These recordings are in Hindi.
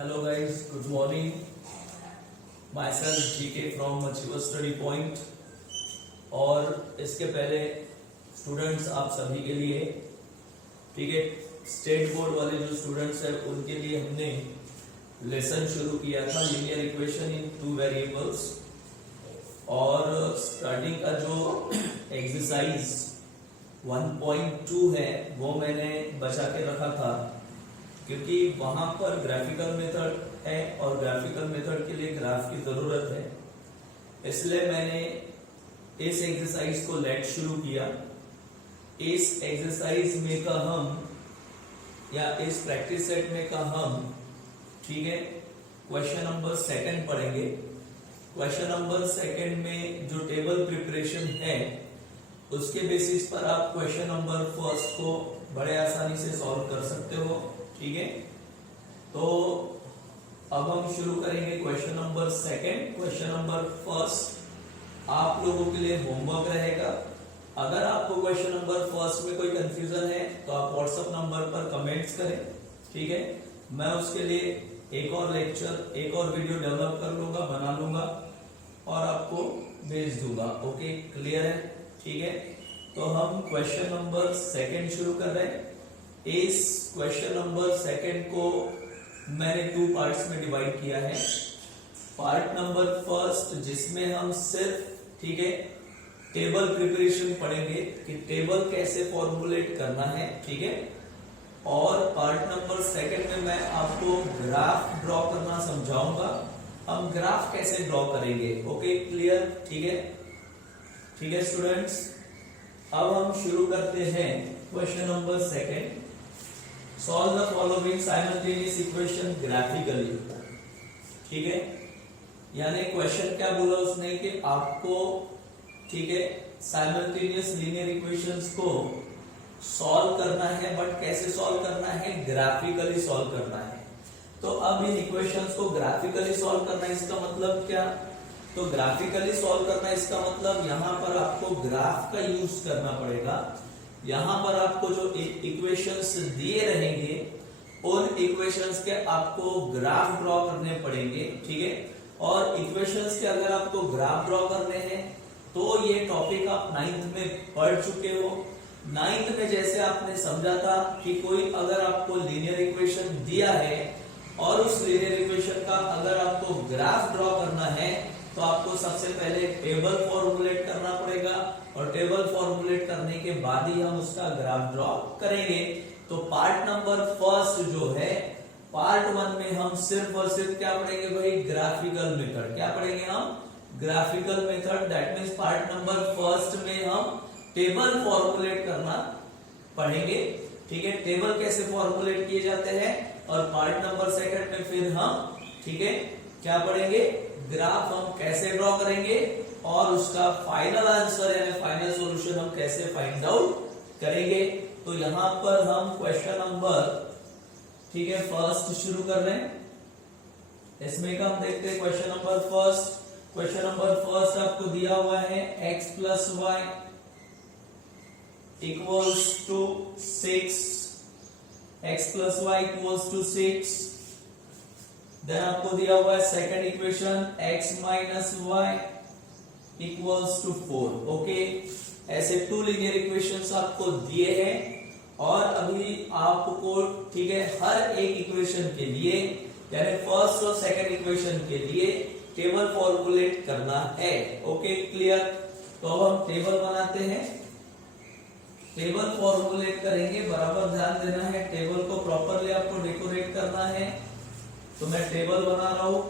Hello guys, good morning. Myself GK from Achievers Study Point. और इसके पहले स्टूडेंट्स आप सभी के लिए, ठीक है, स्टेट बोर्ड वाले जो स्टूडेंट्स हैं उनके लिए हमने लेसन शुरू किया था linear equation in two variables. और स्टार्टिंग का जो एक्सरसाइज 1.2 है वो मैंने बचा के रखा था, क्योंकि वहां पर ग्राफिकल मेथड है और ग्राफिकल मेथड के लिए ग्राफ की जरूरत है। इसलिए मैंने इस एक्सरसाइज को लेट शुरू किया। इस एक्सरसाइज में का हम या इस प्रैक्टिस सेट में का हम, ठीक है, क्वेश्चन नंबर 2 पढ़ेंगे। क्वेश्चन नंबर 2 में जो टेबल प्रिपरेशन है उसके बेसिस पर आप क्वेश्चन नंबर 1 को बड़े आसानी से सॉल्व कर सकते हो, ठीक है। तो अब हम शुरू करेंगे क्वेश्चन नंबर 2। क्वेश्चन नंबर 1 आप लोगों के लिए होमवर्क रहेगा। अगर आपको क्वेश्चन नंबर 1 में कोई कंफ्यूजन है तो आप व्हाट्सएप नंबर पर कमेंट्स करें, ठीक है। मैं उसके लिए एक और लेक्चर, एक और वीडियो डेवलप कर लूंगा, बना लूंगा और आपको भेज दूंगा। ओके, क्लियर है, ठीक है। तो हम क्वेश्चन नंबर 2 शुरू कर रहे हैं। इस क्वेश्चन नंबर 2 को मैंने 2 पार्ट्स में डिवाइड किया है। पार्ट नंबर 1 जिसमें हम सिर्फ, ठीक है, टेबल प्रिपरेशन पढ़ेंगे कि टेबल कैसे फॉर्मुलेट करना है, ठीक है। और पार्ट नंबर 2 में मैं आपको ग्राफ ड्रॉ करना समझाऊंगा। हम ग्राफ कैसे ड्रॉ करेंगे। ओके, क्लियर, ठीक है, ठीक है स्टूडेंट्स। अब हम शुरू करते हैं question number 2। Solve the following simultaneous equation graphically, ठीक है। यानी क्वेश्चन क्या बोला उसने कि आपको, ठीक है, साइमल्टेनियस लीनियर इक्वेशंस को सॉल्व करना है, बट कैसे सॉल्व करना है, ग्राफिकली सॉल्व करना है। तो अब इन इक्वेशंस को ग्राफिकली सॉल्व करना है, इसका मतलब क्या? तो ग्राफिकली सॉल्व करना इसका मतलब यहां पर आपको ग्राफ का यूज करना पड़ेगा। यहां पर आपको जो इक्वेशंस दिए रहेंगे उन इक्वेशंस के आपको ग्राफ ड्रॉ करने पड़ेंगे, ठीक है। और इक्वेशंस के अगर आपको ग्राफ ड्रॉ करने हैं तो ये टॉपिक आप 9th में पढ़ चुके हो। 9th में जैसे आपने समझा था कि कोई अगर आपको लीनियर इक्वेशन दिया है और उस लीनियर इक्वेशन का अगर आपको ग्राफ ड्रॉ करना है तो आपको सबसे पहले टेबल फॉर्मुलेट करना पड़ेगा और टेबल फॉर्मुलेट करने के बाद ही हम उसका ग्राफ ड्रॉ करेंगे। तो पार्ट नंबर 1 जो है, पार्ट 1 में हम सिर्फ और सिर्फ क्या पढ़ेंगे भाई, ग्राफिकल मेथड। क्या पढ़ेंगे हम? Graphical method. That means part number 1 में हम टेबल फॉर्मुलेट करना पढ़ेंगे, ठीक है। टेबल कैसे फॉर्मुलेट किए जाते हैं। और पार्ट नंबर 2 में फिर हम, ठीक है, क्या पढ़ेंगे, ग्राफ हम कैसे ड्रॉ करेंगे और उसका फाइनल आंसर यानी फाइनल सॉल्यूशन हम कैसे फाइंड आउट करेंगे। तो यहां पर हम क्वेश्चन नंबर, ठीक है, 1 शुरू कर रहे हैं। इसमें का हम देखते हैं क्वेश्चन नंबर 1। क्वेश्चन नंबर 1 आपको दिया हुआ है x + y = 6, x + y = 6। Then आपको दिया हुआ है second equation x - y = 4। Okay, ऐसे 2 लीनियर इक्वेशंस आपको दिए हैं और अभी आपको, ठीक है, हर एक इक्वेशन के लिए यानी फर्स्ट और सेकंड इक्वेशन के लिए टेबल फॉर्मुलेट करना है। Okay, clear. तो अब हम टेबल बनाते हैं। टेबल फॉर्मुलेट करेंगे, बराबर ध्यान देना है, टेबल को प्रॉपरली आपको डेकोरेट करना है। तो मैं टेबल बना रहा हूं।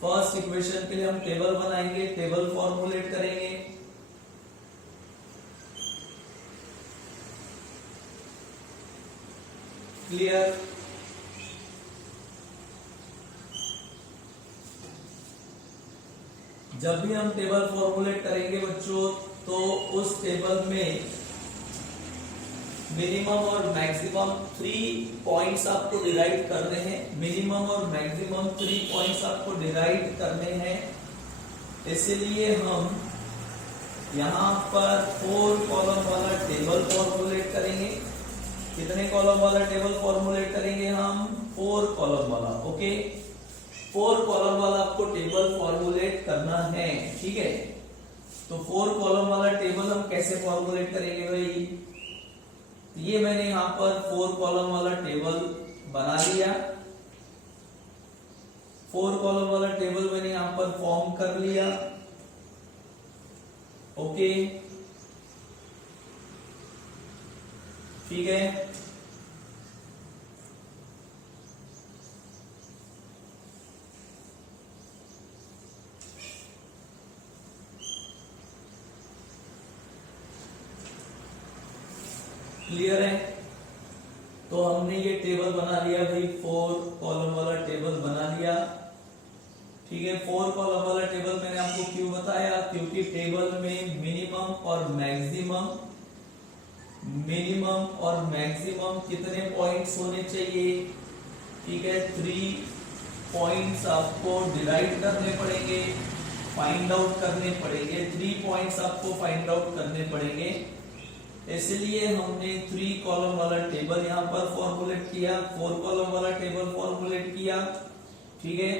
फर्स्ट इक्वेशन के लिए हम टेबल बनाएंगे, टेबल फॉर्मुलेट करेंगे। क्लियर। जब भी हम टेबल फॉर्मुलेट करेंगे बच्चों, तो उस टेबल में मिनिमम और मैक्सिमम 3 पॉइंट्स आपको डिराइव करने हैं। मिनिमम और मैक्सिमम 3 पॉइंट्स आपको डिराइव करने हैं। इसलिए हम यहां पर 4 कॉलम वाला टेबल फॉर्मुलेट करेंगे। कितने कॉलम वाला टेबल फॉर्मुलेट करेंगे हम? 4 कॉलम वाला। ओके, 4 कॉलम वाला आपको टेबल फॉर्मुलेट करना है, ठीक है। तो 4 कॉलम वाला टेबल हम कैसे फॉर्मुलेट करेंगे भाई? ये मैंने यहां पर 4 कॉलम वाला टेबल बना लिया, 4 कॉलम वाला टेबल मैंने यहां पर फॉर्म कर लिया। ओके, ठीक है। क्लियर है? तो हमने ये टेबल बना लिया भाई, 4 कॉलम वाला टेबल बना लिया, ठीक है। 4 कॉलम वाला टेबल मैंने आपको क्यों बताया? क्योंकि टेबल में मिनिमम और मैक्सिमम कितने पॉइंट्स होने चाहिए? ठीक है, 3 पॉइंट्स आपको डिराइव करने पड़ेंगे, फाइंड आउट करने पड़ेंगे, 3 पॉइंट्स आपको फाइंड आउट करने पड़ेंगे। इसलिए हमने 3 कॉलम वाला टेबल यहां पर फॉर्मुलेट किया, 4 कॉलम वाला टेबल फॉर्मुलेट किया, ठीक है।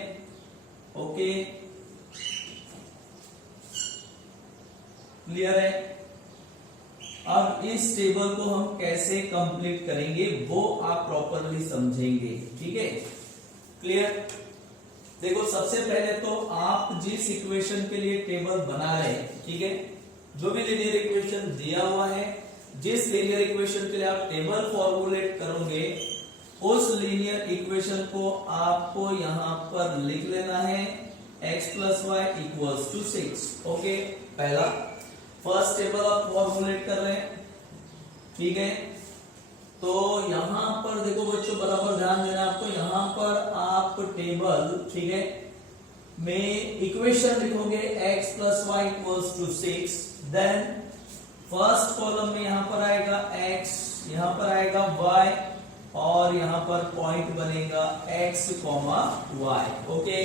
ओके, क्लियर है? अब इस टेबल को हम कैसे कंप्लीट करेंगे वो आप प्रॉपरली समझेंगे, ठीक है। क्लियर? देखो, सबसे पहले तो आप जिस इक्वेशन के लिए टेबल बना रहे हैं, ठीक है, जो भी लीनियर इक्वेशन दिया हुआ है, जिस लीनियर इक्वेशन के लिए आप टेबल फॉर्मुलेट करोगे, उस लीनियर इक्वेशन को आपको यहां पर लिख लेना है x + y = 6। ओके, पहला फर्स्ट टेबल आप फॉर्मुलेट कर रहे हैं, ठीक है। तो यहां पर देखो बच्चों, बराबर ध्यान देना आपको, यहां पर आप टेबल, ठीक है, में इक्वेशन लिखोगे x + y = 6। Then first column में यहां पर आएगा x, यहां पर आएगा y, और यहां पर पॉइंट बनेगा x, y। Okay,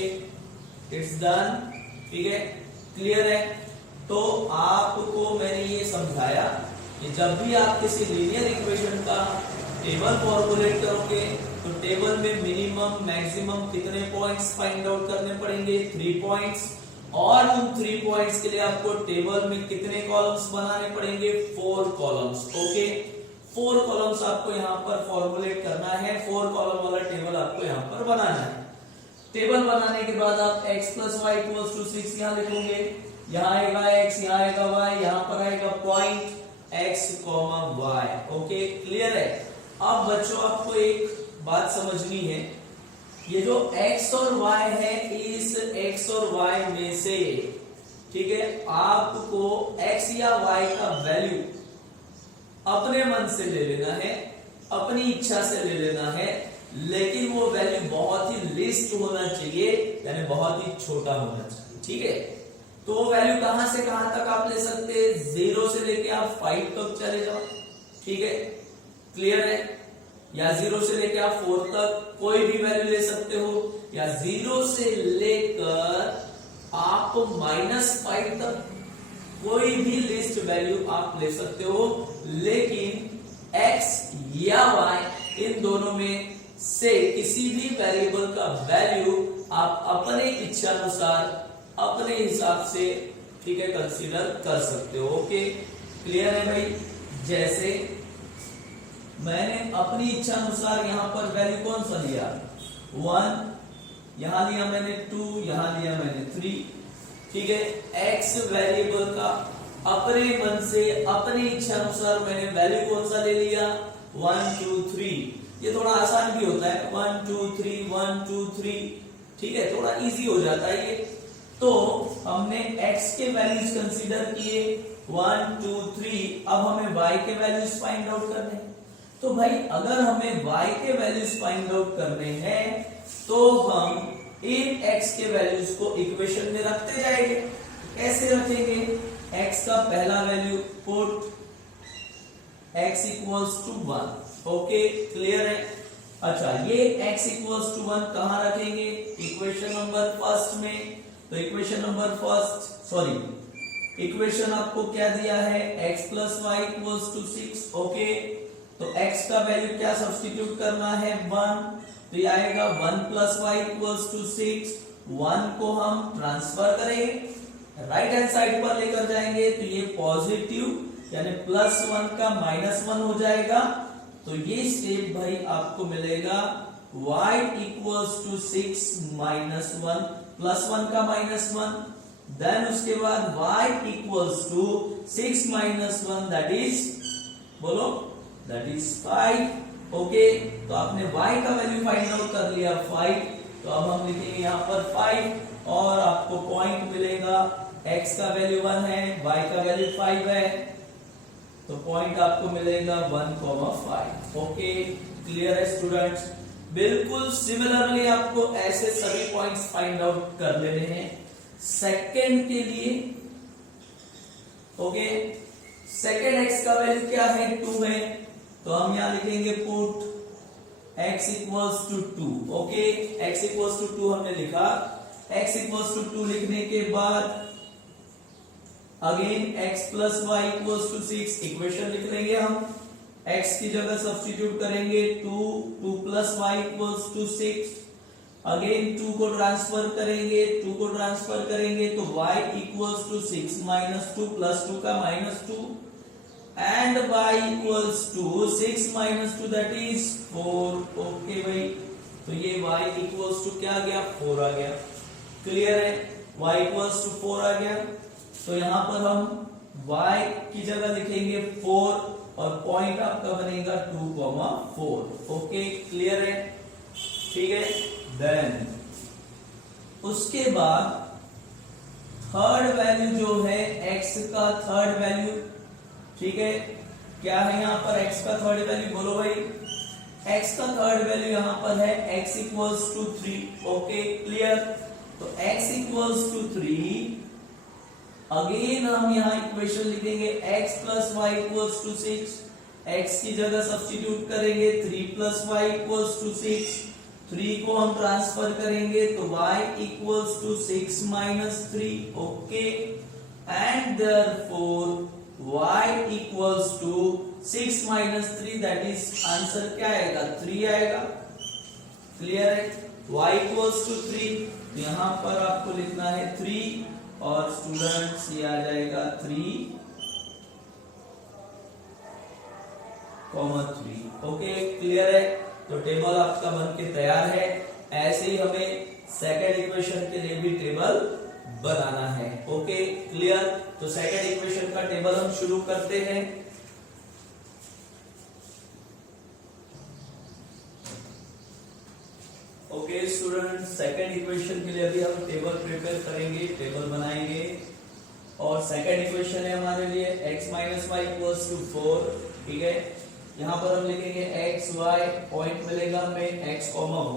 it's done, ठीक है। क्लियर है? तो आपको मैंने ये समझाया कि जब भी आप किसी लीनियर इक्वेशन का टेबल फॉर्मुलेट करोगे तो टेबल में मिनिमम मैक्सिमम कितने पॉइंट्स फाइंड आउट करने पड़ेंगे? 3 पॉइंट्स, और उन 3 पॉइंट्स के लिए आपको टेबल में कितने कॉलम्स बनाने पड़ेंगे? 4 कॉलम्स। ओके, 4 कॉलम्स आपको यहाँ पर फॉर्मुलेट करना है, 4 कॉलम वाला टेबल आपको यहाँ पर बनाना है। टेबल बनाने के बाद आप x + y = 6 यहाँ लिखोगे, यहाँ आएगा x, यहाँ आएगा y, यहाँ पर आएगा point x, y। Okay, clear है? अब बच्चों आपको एक बात समझनी है, ये जो x और y है, इस x और y में से, ठीक है, आपको x या y का वैल्यू अपने मन से ले लेना है, अपनी इच्छा से ले लेना है, लेकिन वो वैल्यू बहुत ही लिस्ट होना चाहिए, यानी बहुत ही छोटा होना चाहिए, ठीक है। तो वो वैल्यू कहां से कहां तक आप ले सकते हैं? 0 से लेके आप 5 तक चले जाओ, ठीक है, क्लियर है? या 0 से लेके आप 4 तक कोई भी वैल्यू ले सकते हो, या 0 से लेकर आप -5 तक कोई भी लिस्ट वैल्यू आप ले सकते हो, लेकिन x या y इन दोनों में से किसी भी वेरिएबल का वैल्यू आप अपने इच्छा अनुसार, अपने हिसाब से, ठीक है, कंसीडर कर सकते हो। ओके, क्लियर है भाई? जैसे मैंने अपनी इच्छा अनुसार यहां पर वैल्यू कौन सा लिया? 1, यहां लिया मैंने 2, यहां लिया मैंने 3, ठीक है। x वेरिएबल का अपने मन से, अपनी इच्छा अनुसार मैंने वैल्यू कौन सा ले लिया? 1, 2, 3। ये थोड़ा आसान भी होता है, 1, 2, 3, 1, 2, 3, ठीक है, थोड़ा इजी हो जाता है ये। तो हमने x के वैल्यूज कंसीडर किए 1, 2, 3, अब हमें y के वैल्यूज फाइंड आउट करने हैं। तो भाई अगर हमें y के वैल्यूज फाइंड आउट करने हैं तो हम इन x के वैल्यूज को इक्वेशन में रखते जाएंगे। कैसे रखेंगे? x का पहला value put x = 1। Okay, clear है? अच्छा, ये x = 1 कहां रखेंगे? इक्वेशन नंबर फर्स्ट में। तो equation number first, sorry, equation आपको क्या दिया है? x + y = 6। ओके, तो x का वैल्यू क्या सब्स्टिट्यूट करना है 1, तो ये आएगा 1 + y = 6। 1 को हम ट्रांसफर करेंगे राइट हैंड साइड पर लेकर जाएंगे तो ये पॉजिटिव यानी +1 का -1 हो जाएगा। तो ये स्टेप भाई आपको मिलेगा y = 6 - 1 +1 का -1, देन उसके बाद y = 6 - 1 दैट इज बोलो दैट इज 5। ओके, तो आपने y का वैल्यू फाइंड आउट कर लिया 5, तो अब हम लिखेंगे यहाँ पर 5 और आपको पॉइंट मिलेगा। x का वैल्यू 1 है, y का वैल्यू 5 है, तो पॉइंट आपको मिलेगा 1,5। ओके, क्लियर है स्टूडेंट्स? बिल्कुल सिमिलरली आपको ऐसे सभी पॉइंट्स फाइंड आउट कर लेने हैं सेकंड के लिए। ओके, सेकंड x का वैल्यू क्या है 2 है, तो हम यहां लिखेंगे पुट x = 2। ओके, x = 2 हमने लिखा। x = 2 लिखने के बाद अगेन x + y = 6 इक्वेशन लिख लेंगे हम। x की जगह सब्स्टिट्यूट करेंगे 2 + y = 6। अगेन 2 को ट्रांसफर करेंगे, 2 को ट्रांसफर करेंगे तो y = 6 - 2 + 2 का -2 and y = 6 - 2 that is 4। Okay भाई, तो ये y = क्या आ गया 4 आ गया। क्लियर है? y = 4 आ गया, तो यहां पर हम y की जगह लिखेंगे 4 और पॉइंट आपका बनेगा 2,4। ओके, क्लियर है? ठीक है, देन उसके बाद थर्ड वैल्यू जो है x का थर्ड वैल्यू, ठीक है, क्या है यहाँ पर x का थर्ड वैल्यू बोलो भाई। x का थर्ड वैल्यू यहाँ पर है x = 3। Okay, clear? तो x = 3, अगेन हम यहाँ इक्वेशन लिखेंगे x + y = 6। x की जगह सब्स्टिट्यूट करेंगे 3 + y = 6। 3 को हम ट्रांसफर करेंगे तो y = 6 - 3। Okay, and therefore y = 6 - 3 that is answer क्या आएगा 3 आएगा। क्लियर है? y = 3, यहां पर आपको लिखना है 3 और स्टूडेंट्स ये आ जाएगा 3,3। ओके, क्लियर है? तो टेबल आपका बन के तैयार है। ऐसे ही हमें सेकंड इक्वेशन के लिए भी टेबल बनाना है। Okay, clear? तो सेकंड इक्वेशन का टेबल हम शुरू करते हैं। ओके स्टूडेंट, सेकंड इक्वेशन के लिए अभी हम टेबल प्रिपेयर करेंगे, टेबल बनाएंगे। और सेकंड इक्वेशन है हमारे लिए x - y = 4। ठीक है, यहाँ पर हम लिखेंगे x y, पॉइंट मिलेगा हमें x,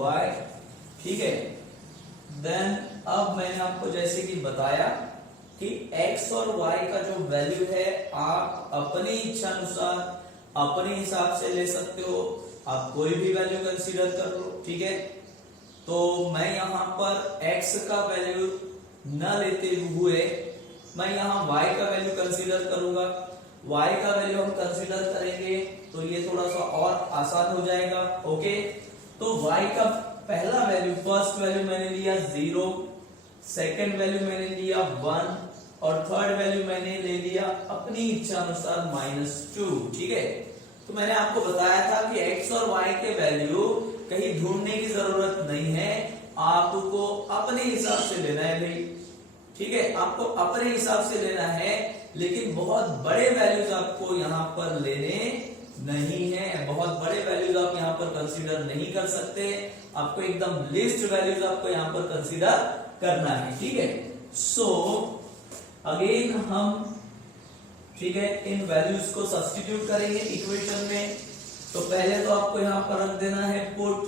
y। ठीक है, देन अब मैंने आपको जैसे कि बताया कि x और y का जो वैल्यू है आप अपनी इच्छा अनुसार अपने हिसाब से ले सकते हो, आप कोई भी वैल्यू कंसीडर कर लो। ठीक है, तो मैं यहाँ पर x का वैल्यू न लेते हुए मैं यहाँ y का वैल्यू कंसीडर करूंगा। y का वैल्यू हम कंसीडर करेंगे तो ये थोड़ा सा और आसान हो जाएगा। ओके, तो y का पहला वैल्यू, फर्स्ट वैल्यू मैंने लिया 0, सेकंड वैल्यू मैंने लिया 1 और थर्ड वैल्यू मैंने ले लिया अपनी इच्छा अनुसार -2। ठीक है, तो मैंने आपको बताया था कि x और y के वैल्यू कहीं ढूंढने की जरूरत नहीं है, आपको अपने हिसाब से लेना है भाई। ठीक है, आपको अपने हिसाब से लेना है, लेकिन बहुत बड़े वैल्यूज आपको यहाँ पर लेने नहीं है। बहुत बड़े वैल्यूज आप यहाँ पर कंसीडर नहीं कर सकते, आपको एकदम लिस्ट वैल्यूज आपको यहाँ पर कंसीडर करना है। ठीक है, सो अगेन हम, ठीक है, इन वैल्यूज को सब्स्टिट्यूट करेंगे इक्वेशन में। तो पहले तो आपको यहाँ पर रख देना है पुट।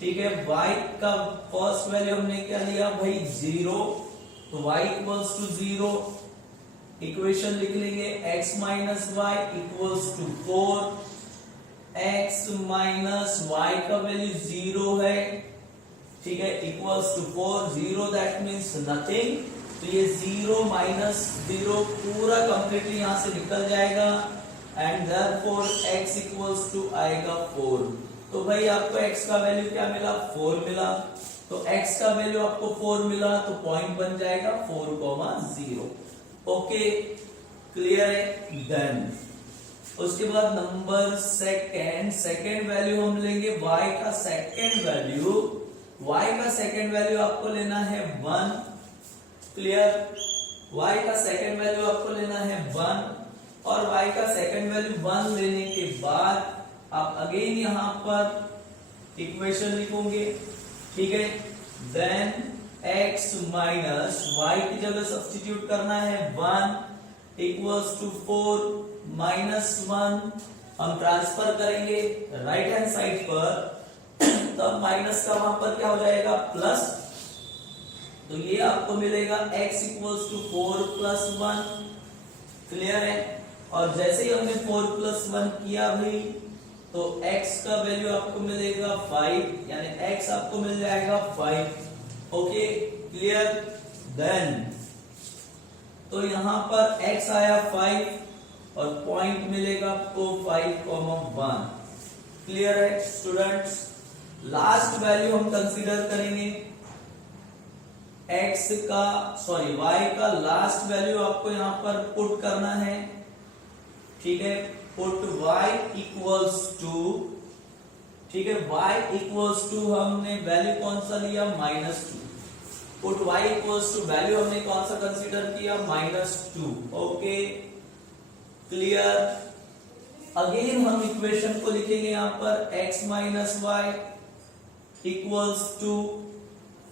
ठीक है, y का फर्स्ट वैल्यू हमने क्या लिया भाई 0, तो y = 0। इक्वेशन लिख लेंगे x - y = 4। x minus y का वैल्यू 0 है। ठीक है, =4, 0 दैट मीन्स नथिंग। तो ये 0 - 0 पूरा कंप्लीटली यहां से निकल जाएगा। And therefore x equals to आएगा 4। तो भाई आपको x का वैल्यू क्या मिला, 4 मिला। तो x का वैल्यू आपको 4 मिला तो पॉइंट बन जाएगा 4,0। ओके, क्लियर है। देन उसके बाद नंबर सेकंड वैल्यू हम लेंगे y का सेकंड वैल्यू। y का सेकंड वैल्यू आपको लेना है 1। क्लियर, y का सेकंड वैल्यू आपको लेना है 1 और y का सेकंड वैल्यू 1 लेने के बाद आप अगेन यहां पर इक्वेशन लिखोगे, ठीक है। देन x माइनस y की जगह सब्स्टिट्यूट करना है 1 इक्वल्स टू 4 माइनस 1 हम ट्रांसफर करेंगे राइट हैंड साइड पर, तब माइनस का वहां पर क्या हो जाएगा, प्लस। तो ये आपको मिलेगा x equals to 4 plus 1। Clear है। और जैसे ही हमने 4 प्लस 1 किया भाई तो x का वैल्यू आपको मिलेगा 5, यानी x आपको मिल जाएगा 5। Okay, clear. देन तो यहां पर x आया 5 और पॉइंट मिलेगा आपको 5,1। क्लियर है स्टूडेंट्स। लास्ट वैल्यू हम कंसीडर करेंगे y का लास्ट वैल्यू आपको यहां पर पुट करना है, ठीक है। पुट y इक्वल्स टू, ठीक है, y इक्वल्स टू हमने वैल्यू कौन सा लिया, -2। Put y equals to value हमने कौन सा कंसीडर किया, -2। Okay, clear. अगेन हम इक्वेशन को लिखेंगे यहां पर x minus y equals to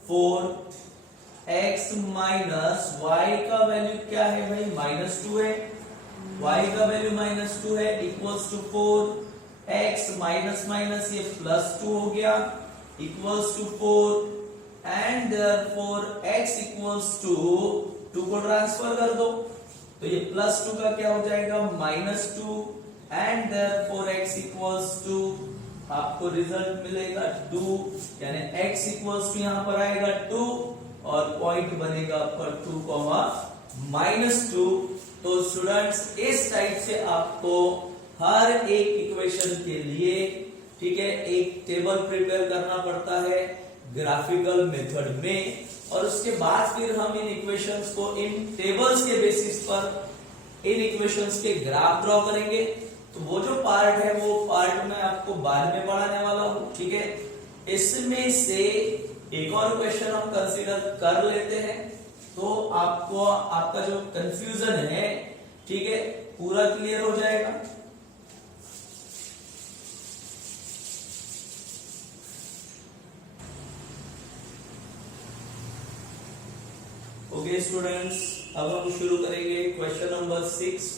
4। x minus y का वैल्यू क्या है भाई, -2 है। y का वैल्यू -2 है equals to 4। x minus minus ये +2 हो गया equals to 4 and therefore x equals to 2 को ट्रांसफर कर दो तो ये +2 का क्या हो जाएगा, -2 and therefore x equals to आपको रिजल्ट मिलेगा 2, यानी x इक्वल्स टू यहां पर आएगा 2 और पॉइंट बनेगा आपका 2,-2। तो स्टूडेंट्स इस टाइप से आपको हर एक इक्वेशन के लिए, ठीक है, एक टेबल प्रिपेयर करना पड़ता है ग्राफिकल मेथड में, और उसके बाद फिर हम इन इक्वेशंस को इन टेबल्स के बेसिस पर इन इक्वेशंस के ग्राफ ड्रॉ करेंगे। तो वो जो पार्ट है वो पार्ट मैं आपको बाद में पढ़ाने वाला हूं, ठीक है। इसमें से एक और क्वेश्चन हम कंसीडर कर लेते हैं तो आपको आपका जो कंफ्यूजन है, ठीक है, पूरा क्लियर हो जाएगा। ओके स्टूडेंट्स, अब हम शुरू करेंगे क्वेश्चन नंबर 6।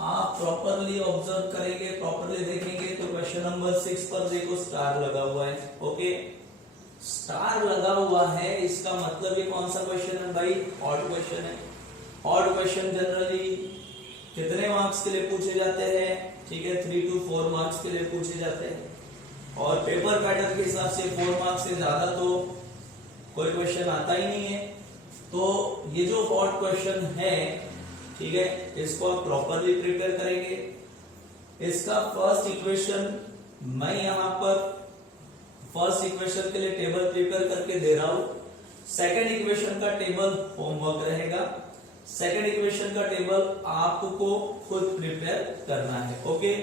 आप प्रॉपरली ऑब्जर्व करेंगे, प्रॉपरली देखेंगे तो क्वेश्चन नंबर 6 पर देखो स्टार लगा हुआ है। ओके, स्टार लगा हुआ है, इसका मतलब ये कौन सा क्वेश्चन है भाई, ऑड क्वेश्चन है। ऑड क्वेश्चन जनरली कितने मार्क्स के लिए पूछे जाते हैं, ठीक है, 3 to 4 मार्क्स के लिए पूछे जाते हैं और पेपर पैटर्न के हिसाब से 4 मार्क्स से ज्यादा तो कोई क्वेश्चन आता ही नहीं है। तो ये जो ऑड क्वेश्चन है, ठीक है, इसको आप प्रॉपरली प्रिपेयर करेंगे। इसका फर्स्ट इक्वेशन मैं यहां पर फर्स्ट इक्वेशन के लिए टेबल प्रिपेयर करके दे रहा हूं। सेकंड इक्वेशन का टेबल होमवर्क रहेगा। सेकंड इक्वेशन का टेबल आपको खुद प्रिपेयर करना है। ओके,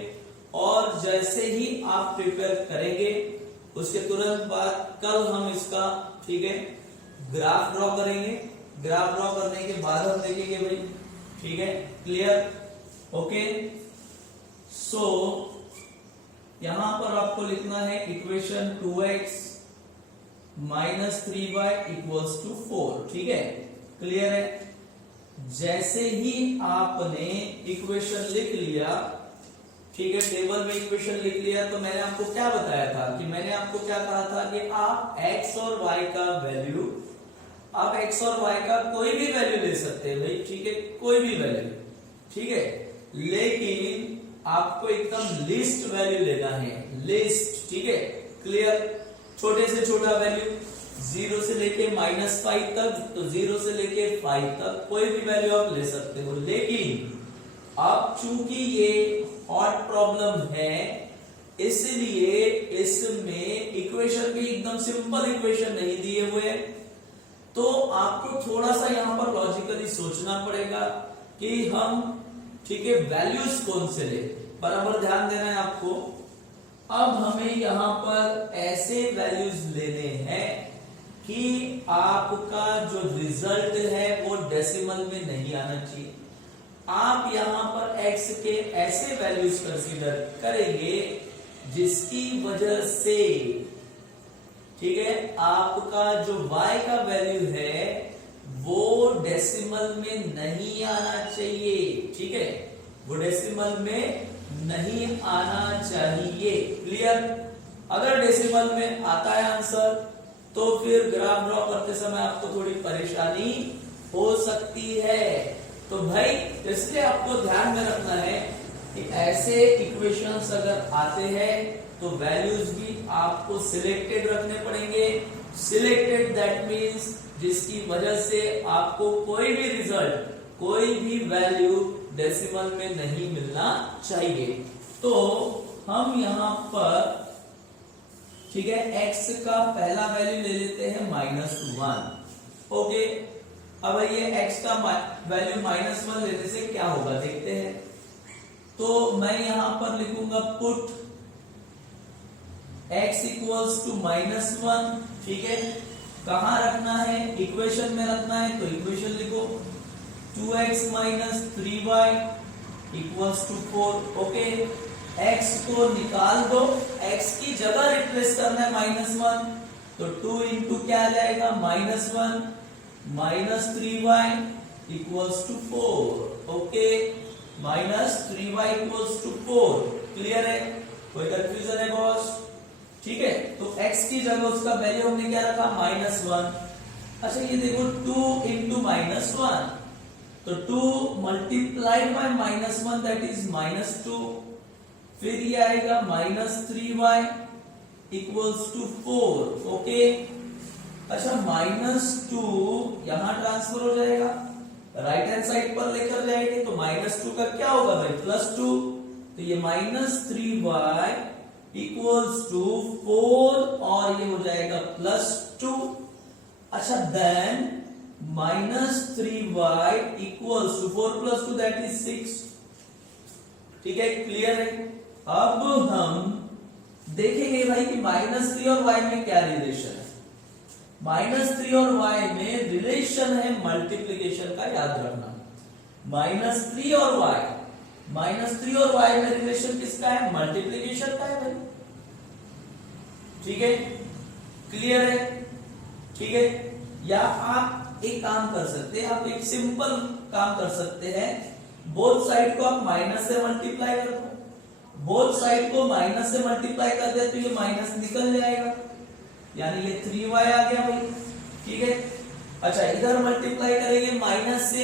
और जैसे ही आप प्रिपेयर करेंगे उसके तुरंत बाद कल हम इसका, ठीक है, ग्राफ ड्रॉ करेंगे। ग्राफ ड्रॉ करने के बाद हम देखेंगे भाई, ठीक है, क्लियर। ओके, सो यहां पर आपको लिखना है equation 2x minus 3y equals to 4, ठीक है, क्लियर है। जैसे ही आपने इक्वेशन लिख लिया, ठीक है, टेबल में इक्वेशन लिख लिया, तो मैंने आपको क्या बताया था कि मैंने आपको क्या कहा था कि आप x और y का वैल्यू, आप x और y का कोई भी वैल्यू ले सकते हैं भाई, ठीक है, कोई भी वैल्यू, ठीक है, लेकिन आपको एकदम लिस्ट वैल्यू लेना है, लिस्ट, ठीक है, क्लियर। छोटे से छोटा वैल्यू 0 से लेके -5 तक, तो 0 से लेके 5 तक कोई भी वैल्यू आप ले सकते हो, लेकिन अब चूंकि ये हॉट प्रॉब्लम है, इसलिए इसमें इक्वेशन भी एकदम सिंपल इक्वेशन नहीं दिए हुए, तो आपको थोड़ा सा यहां पर लॉजिकली सोचना पड़ेगा कि हम, ठीक है, वैल्यूज कौन से ले, बराबर ध्यान देना है आपको। अब हमें यहां पर ऐसे वैल्यूज लेने हैं कि आपका जो रिजल्ट है वो डेसिमल में नहीं आना चाहिए। आप यहां पर x के ऐसे वैल्यूज कंसीडर करेंगे जिसकी वजह से, ठीक है, आपका जो y का वैल्यू है वो डेसिमल में नहीं आना चाहिए, ठीक है, वो डेसिमल में नहीं आना चाहिए। क्लियर? अगर डेसिमल में आता है आंसर तो फिर ग्राफ ड्रॉ करते समय आपको थोड़ी परेशानी हो सकती है। तो भाई इसलिए आपको ध्यान में रखना है कि ऐसे इक्वेशंस अगर आते हैं तो वैल्यूज भी आपको सिलेक्टेड रखने पड़ेंगे। सिलेक्टेड दैट मींस जिसकी वजह से आपको कोई भी रिजल्ट, कोई भी वैल्यू डेसिमल में नहीं मिलना चाहिए। तो हम यहां पर, ठीक है, x का पहला वैल्यू ले लेते हैं -1। ओके, अब ये x का वैल्यू -1 लेने से क्या होगा देखते हैं। तो मैं यहां पर लिखूंगा पुट x इक्वल्स टू -1, ठीक है, कहां रखना है, इक्वेशन में रखना है, तो इक्वेशन लिखो 2x - 3y equals to 4। Okay, x को निकाल दो, x की जगह रिप्लेस करना है -1, तो 2 इंटू क्या आ जाएगा -1 - 3y equals to 4। Okay, -3y equals to 4। Clear है? कोई कंफ्यूजन है बॉस? ठीक है, तो x की जगह उसका वैल्यू हमने क्या रखा -1। अच्छा ये देखो 2 इंटू -1, तो 2 मल्टीप्लाइड बाय -1 दैट इज -2, फिर ये आएगा -3y इक्वल्स टू 4। ओके, अच्छा -2 यहां ट्रांसफर हो जाएगा, राइट हैंड साइड पर लेकर जाएंगे तो -2 का क्या होगा भाई +2, तो ये -3y इक्वल्स टू 4 और ये हो जाएगा +2। अच्छा then -3y equals to 4 + 2 that is 6। ठीक है, क्लियर है? अब हम देखेंगे भाई कि -3 और y में क्या रिलेशन है। -3 और y में रिलेशन है मल्टीप्लिकेशन का, याद रखना। -3 और y में रिलेशन किसका है? मल्टीप्लिकेशन का है भाई। ठीक है, क्लियर है? ठीक है, या आप एक काम कर सकते हैं, आप एक सिंपल काम कर सकते हैं, बोथ साइड को आप माइनस से मल्टीप्लाई कर दो। बोथ साइड को माइनस से मल्टीप्लाई कर दे तो ये माइनस निकल जाएगा, यानी ये 3y आ गया भाई। ठीक है, अच्छा इधर मल्टीप्लाई करेंगे माइनस से,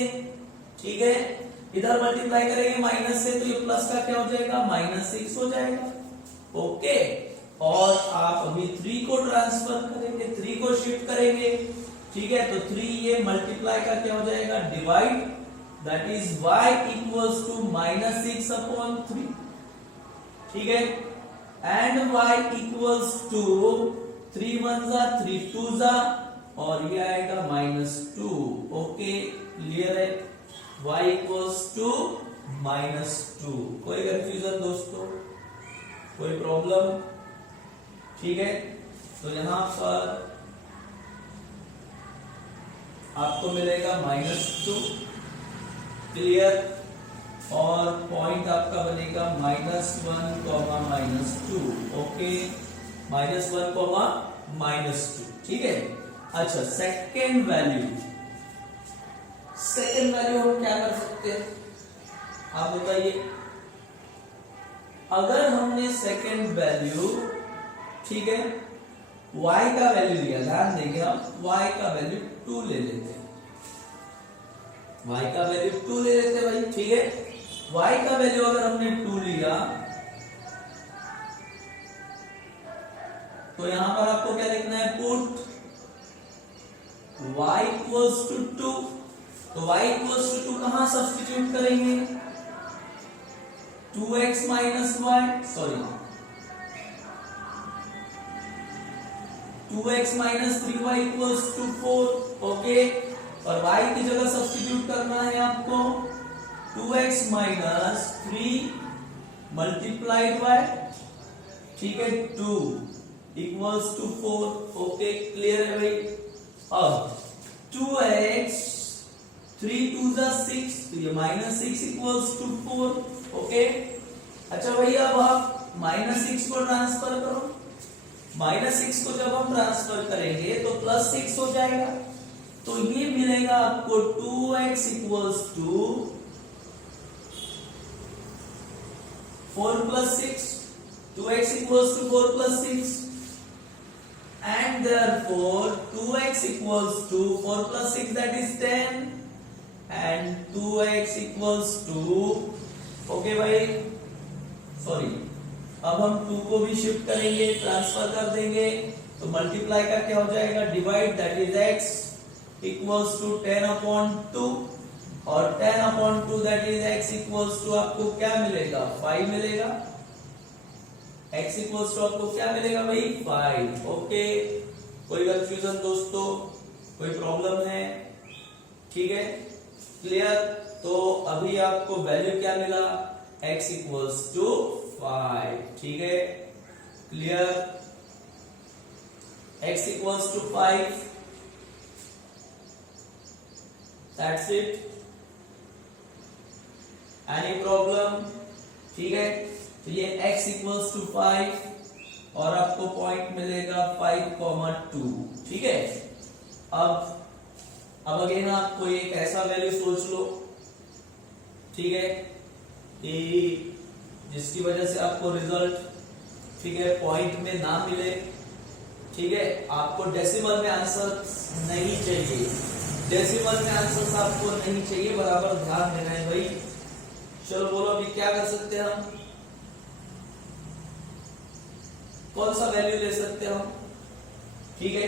ठीक है, इधर मल्टीप्लाई करेंगे माइनस से तो ये प्लस का क्या हो जाएगा -6 हो जाएगा। ओके, और आप अभी 3 को ट्रांसफर करेंगे, 3 को शिफ्ट करेंगे, ठीक है, तो 3 ये मल्टीप्लाई का क्या हो जाएगा divide, that is y equals to -6/3। ठीक है, एंड y इक्वल्स टू 3 1 जा 3 2 जा और ये आएगा -2। ओके, क्लियर है? y equals to -2। कोई कंफ्यूजन दोस्तों, कोई प्रॉब्लम? ठीक है, तो यहां पर आपको मिलेगा -2, क्लियर, और पॉइंट आपका बनेगा -1, -2। ओके, -1, -2। ठीक है, अच्छा सेकेंड वैल्यू हम क्या कर सकते हैं, आप बताइए। अगर हमने सेकेंड वैल्यू, ठीक है, y का वैल्यू लिया, ध्यान देंगे हम y का वैल्यू 2 ले लेते हैं, y का वैल्यू 2 ले लेते हैं भाई। ठीक है, y का वैल्यू अगर हमने 2 लिया तो यहां पर आपको क्या लिखना है, पुट y इक्वल्स टू 2। तो y इक्वल्स टू 2 कहां सब्स्टिट्यूट करेंगे, 2x minus y, sorry 2x minus 3y equals to 4, okay. और y की जगह सब्स्टिट्यूट करना है आपको 2x माइनस 3 मल्टीप्लाइड बाय, ठीक है, 2 इक्वल्स टू 4, ओके, क्लियर है भाई। अब 2x 3 2 जा 6, तो ये माइनस 6 इक्वल्स टू 4, ओके। अच्छा भाई अब आप माइनस 6 को ट्रांसफर करो, माइनस 6 को जब हम ट्रांसफर करेंगे तो प्लस 6 हो जाएगा, तो ये मिलेगा आपको 2x equals to 4 plus 6, 2x equals to 4 plus 6, and therefore 2x equals to 4 plus 6, that is 10, and 2x equals to, okay भाई, सॉरी, अब हम 2 को भी शिफ्ट करेंगे, ट्रांसफर कर देंगे, तो मल्टीप्लाई का क्या हो जाएगा, divide, that is x equals to 10 upon 2, और 10 upon 2 that is x equals to आपको क्या मिलेगा, 5 मिलेगा। x इक्वल्स टू आपको क्या मिलेगा भाई, 5, ओके। कोई कंफ्यूजन दोस्तों, कोई प्रॉब्लम है, ठीक है, क्लियर। तो अभी आपको वैल्यू क्या मिला, x इक्वल्स टू 5, ठीक है, clear. x equals to 5, that's it. Any problem, ठीक है। तो ये x इक्वल्स टू 5 और आपको पॉइंट मिलेगा 5,2, ठीक है। अब अगेन आप कोई एक ऐसा वैल्यू सोच लो, ठीक है, कि जिसकी वजह से आपको रिजल्ट, ठीक है, पॉइंट में ना मिले, ठीक है। आपको डेसिमल में आंसर नहीं चाहिए, डेसिमल में आंसर आपको नहीं चाहिए, बराबर ध्यान देना है भाई। चलो बोलो अभी क्या कर सकते हैं हम, कौन सा वैल्यू ले सकते हैं हम, ठीक है।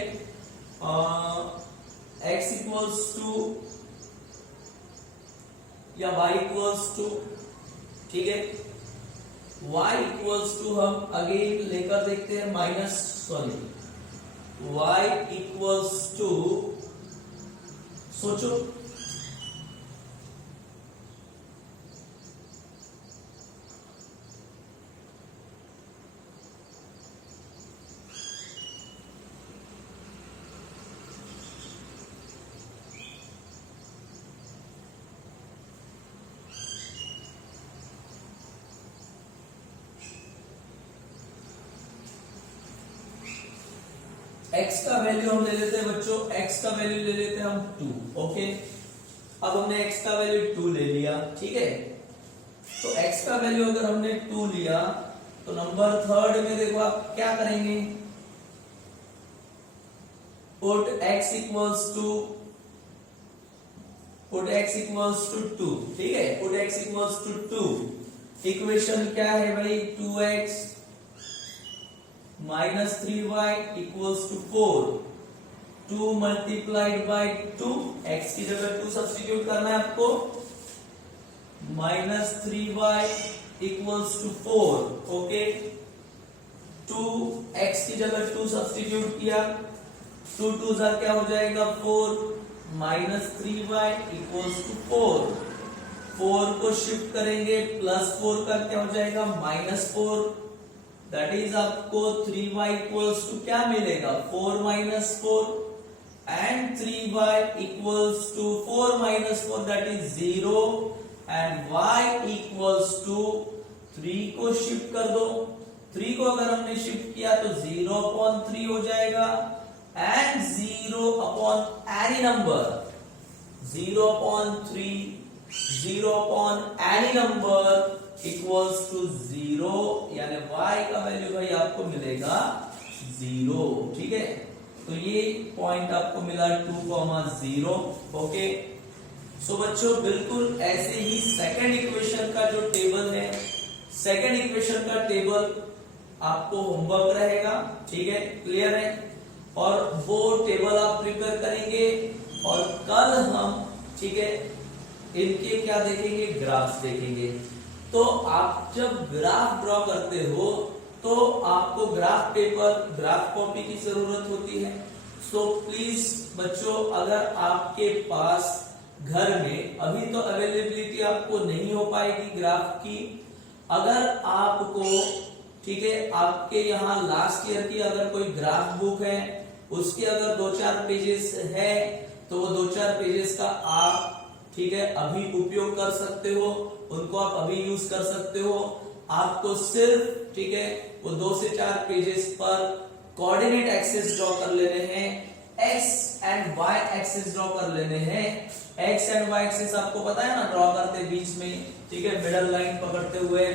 x इक्वल्स टू या y इक्वल्स टू, ठीक है, y इक्वल्स टू हम अगेन लेकर देखते हैं minus, sorry, y equals to, सोचो, x का वैल्यू हम ले लेते हैं बच्चों, x का वैल्यू ले लेते हैं हम 2, ओके। अब हमने x का वैल्यू 2 ले लिया, ठीक है। तो x का वैल्यू अगर हमने 2 लिया तो नंबर थर्ड में देखो आप क्या करेंगे, पुट x इक्वल्स टू 2, ठीक है, put x equals to 2। Equation क्या है भाई, 2x minus 3y equals to 4, 2 multiplied by 2, x की जगह 2 सब्स्टिट्यूट करना है आपको, minus 3y equals to 4, okay. 2x की जगह 2 सब्स्टिट्यूट किया, 2 2 जा क्या हो जाएगा 4, माइनस 3y इक्वल्स टू 4, 4 को शिफ्ट करेंगे, प्लस 4 का क्या हो जाएगा माइनस 4, दैट इज आपको 3y इक्वल्स टू क्या मिलेगा, 4 minus 4, and 3y equals to 4 minus 4 that is 0, and y equals to 3 को शिफ्ट कर दो, 3 को अगर हमने शिफ्ट किया तो 0/3 हो जाएगा, and 0 upon any number, 0/3, 0 upon any number equals to 0, यानी y का वैल्यू भाई आपको मिलेगा 0, ठीक है। तो ये पॉइंट आपको मिला 2,0, ओके। सो बच्चों बिल्कुल ऐसे ही सेकंड इक्वेशन का जो टेबल है, सेकंड इक्वेशन का टेबल आपको होमवर्क रहेगा, ठीक है, क्लियर है। और वो टेबल आप प्रिपेयर करेंगे और कल हम, ठीक है, इनके क्या देखेंगे, ग्राफ्स देखेंगे, तो आप जब ग्राफ ड्रॉ करते हो तो आपको ग्राफ पेपर, ग्राफ कॉपी की जरूरत होती है। सो प्लीज बच्चों, अगर आपके पास घर में अभी तो अवेलेबिलिटी आपको नहीं हो पाएगी ग्राफ की, अगर आपको, ठीक है, आपके यहाँ लास्ट ईयर की अगर कोई ग्राफ बुक है, उसके अगर 2-4 पेजेस है तो वो 2-4 पेजेस का आप, ठीक है, अभी उपयोग कर सकते हो, उनको आप अभी यूज कर सकते हो। आपको सिर्फ, ठीक है, वो 2 से 4 पेजेस पर कोऑर्डिनेट एक्सिस ड्रॉ कर लेने हैं, x and y axis draw कर लेने हैं। एक्स एंड वाई एक्सिस आपको पता है ना, ड्रॉ करते बीच में, ठीक है, मिडल लाइन पकड़ते हुए।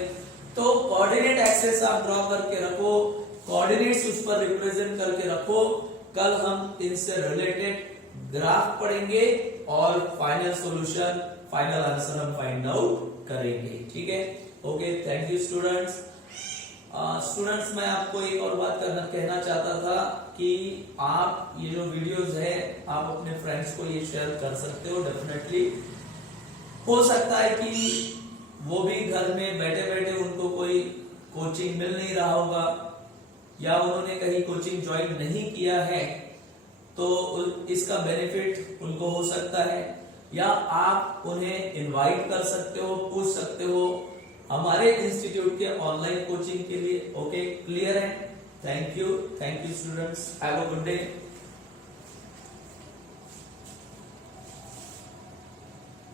तो कोऑर्डिनेट एक्सिस आप ड्रॉ करके रखो, कोऑर्डिनेट्स उस पर रिप्रेजेंट करके रखो। कल हम इनसे रिलेटेड ग्राफ पढ़ेंगे और फाइनल सॉल्यूशन, फाइनल आंसर हम फाइंड आउट करेंगे, ठीक है। Okay, thank you students. Students, मैं आपको एक और बात कहना चाहता था कि आप ये जो वीडियोस है आप अपने फ्रेंड्स को ये शेयर कर सकते हो डेफिनेटली। हो सकता है कि वो भी घर में बैठे बैठे उनको कोई कोचिंग मिल नहीं रहा होगा, या उन्होंने कहीं कोचिंग ज्वाइन नहीं किया है, तो इसका बेनिफिट उनको हो सकता है। या आप उन्हें इनवाइट कर सकते हो, पूछ सकते हो हमारे इंस्टीट्यूट के ऑनलाइन कोचिंग के लिए। ओके, क्लियर है? Thank you students, have a good day.